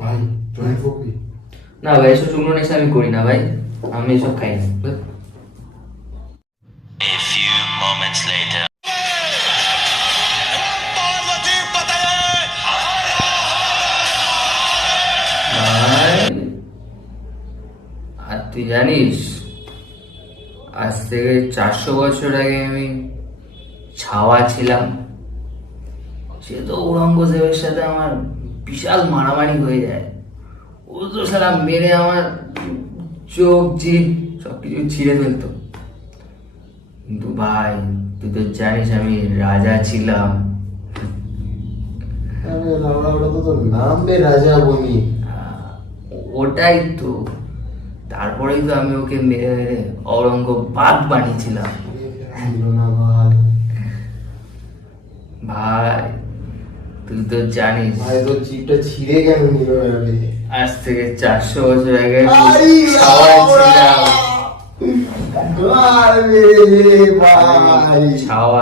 ভাই জয়েন্ট করবি? না ভাই, এসব শুকনো নেশা আমি করি না ভাই, আমি এসব খাই না। A few moments later. ভাই, আর তুই জানিস আজ থেকে 400 বছর আগে আমি ছাওয়া ছিলাম। সে তো ঔরঙ্গজেবের সাথে আমার বিশাল মারামারি হয়ে যায়। ও তো সারা মেরে আমার চোখ জিভ সবকিছু ছিঁড়ে ফেলতো। কিন্তু ভাই, তুই তো জানিস আমি রাজা ছিলাম। আরে লাউড়া, ওটা তো তোর নাম বে রাজা বনি। ওটাই তো, তারপরেই তো আমি ওকে মেরে মেরে ঔরঙ্গবাদ বানিয়েছিলাম। দিল না ভাই। ভাই, তুই তো জানিস ভাই তোর জিভটা ছিঁড়ে কেন নিল রে? আজ থেকে 400 বছর আগে আমি আই ছাওয়া লাউড়া! ছিলাম। ভাই, ভাই। ছাওয়া